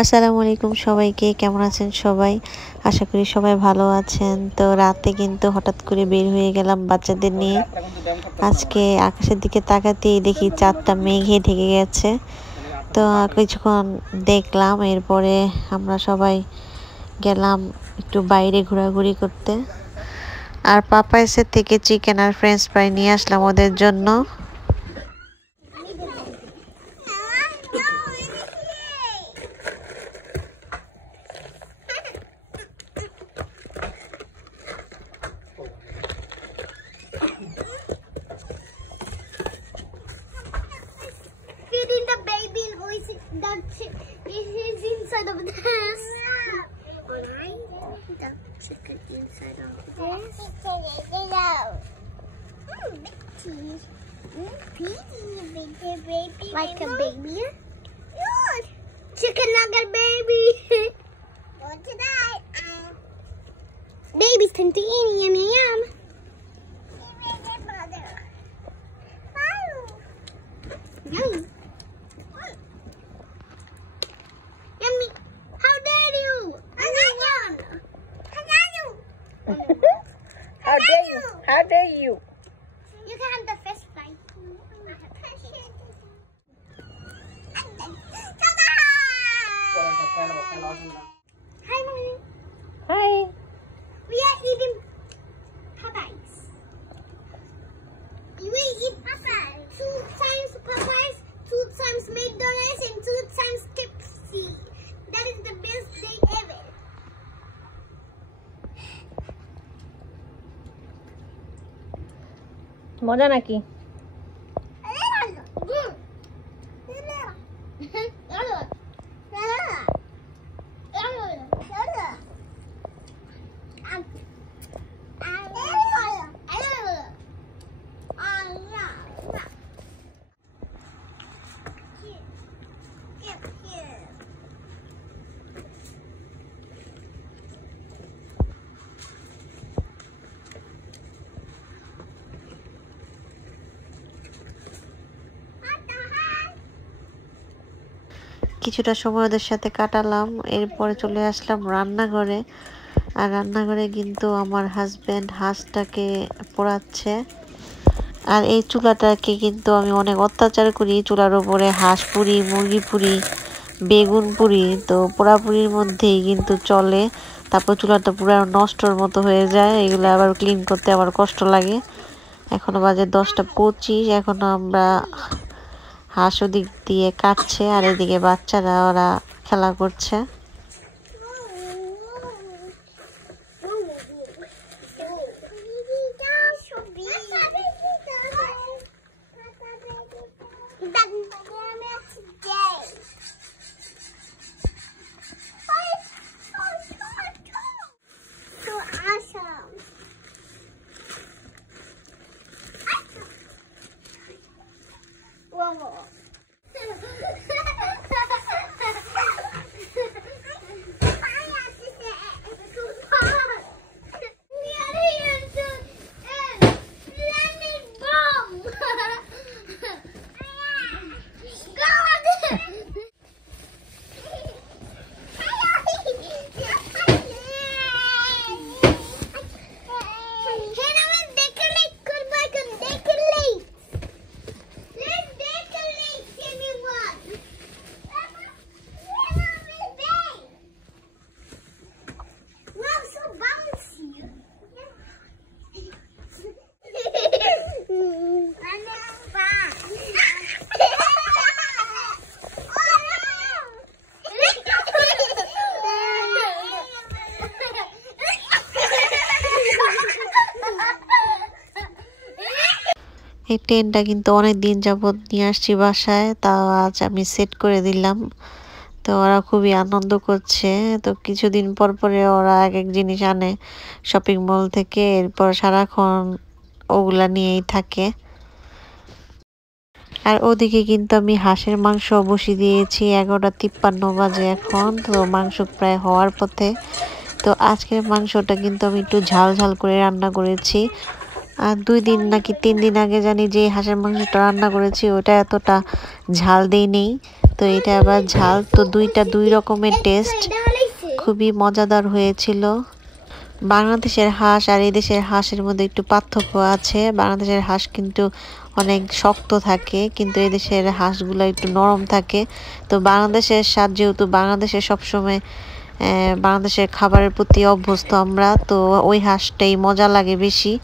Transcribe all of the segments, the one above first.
আসসালামু আলাইকুম সবাইকে, কেমন আছেন সবাই? আশা করি সবাই ভালো আছেন। তো রাতে কিন্তু হঠাৎ করে বের হয়ে গেলাম বাচ্চাদের নিয়ে। আজকে আকাশের দিকে তাকাতেই দেখি চাঁদটা মেঘে ঢেকে গেছে। তো কিছুক্ষণ দেখলাম, এরপরে আমরা সবাই গেলাম একটু বাইরে ঘোরাঘুরি করতে। আর পাপাইসের থেকে চিকেন আর ফ্রেঞ্চ ফ্রাই নিয়ে আসলাম ওদের জন্য। Feeding the baby is inside of this. Alright, the chicken inside of this. Baby. Like a baby? Yes. Chicken nugget baby. What tonight? Baby's time to eat. Yum yum yum. Yum. Yummy. How dare you? Another one. How dare you? How dare you? You can have the fish fry. Hi, Mommy. Hi. We are eating Popeyes. We eat Popeyes. 2 times Popeyes, 2 times McDonald's, and 2 times Tipsy. That is the best day ever. মজা নাকি? কিছুটা সময় ওদের সাথে কাটালাম, এরপরে চলে আসলাম রান্নাঘরে। আর রান্নাঘরে কিন্তু আমার হাজবেন্ড হাঁসটাকে পোড়াচ্ছে। আর এই চুলাটাকে কিন্তু আমি অনেক অত্যাচার করি, চুলার উপরে হাঁস পুরি, মুরগি পুরি, বেগুন পুরি, তো পোড়াপুরির মধ্যেই কিন্তু চলে। তারপর চুলাটা পুরো নষ্টর মতো হয়ে যায়, এগুলো আবার ক্লিন করতে আবার কষ্ট লাগে। এখনো বাজে 10:25, এখনো আমরা হাঁস ওদিক দিয়ে কাটছে আর এদিকে বাচ্চারা ওরা খেলা করছে। এই টেন্টটা কিন্তু অনেক দিন যাবত নিয়ে আসছি বাসায়, তাও আজ আমি সেট করে দিলাম। তো ওরা খুবই আনন্দ করছে। তো কিছুদিন পর পরে ওরা এক এক জিনিস আনে শপিং মল থেকে, এরপর সারাক্ষণ ওগুলা নিয়েই থাকে। আর ওদিকে কিন্তু আমি হাঁসের মাংস বসিয়ে দিয়েছি, 11:53 বাজে এখন। তো মাংস প্রায় হওয়ার পথে। তো আজকের মাংসটা কিন্তু আমি একটু ঝাল ঝাল করে রান্না করেছি। আর 2 দিন নাকি 3 দিন আগে জানি যে হাঁসের মাংসটা রান্না করেছি, ওটা এতটা ঝাল দেইনি। তো তো এটা আবার ঝাল, তো দুইটা দুই রকমের টেস্ট, খুবই মজাদার হয়েছিল। বাংলাদেশের হাঁস আর এই দেশের হাঁসের মধ্যে একটু পার্থক্য আছে। বাংলাদেশের হাঁস কিন্তু অনেক শক্ত থাকে, কিন্তু এই দেশের হাঁসগুলো একটু নরম থাকে। তো বাংলাদেশের স্বাদ যেহেতু বাংলাদেশে সবসময় বাংলাদেশের খাবারের প্রতি অভ্যস্ত আমরা, তো ওই হাঁসটাই মজা লাগে বেশি।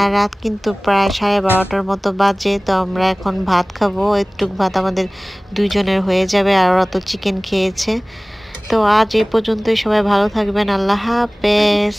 আর রাত কিন্তু প্রায় 12:30টার মতো বাজে, তো আমরা এখন ভাত খাবো। একটুক ভাত আমাদের দুইজনের হয়ে যাবে, আর ওরা তো চিকেন খেয়েছে। তো আজ এই পর্যন্তই, সবাই ভালো থাকবেন, আল্লাহ হাফেজ।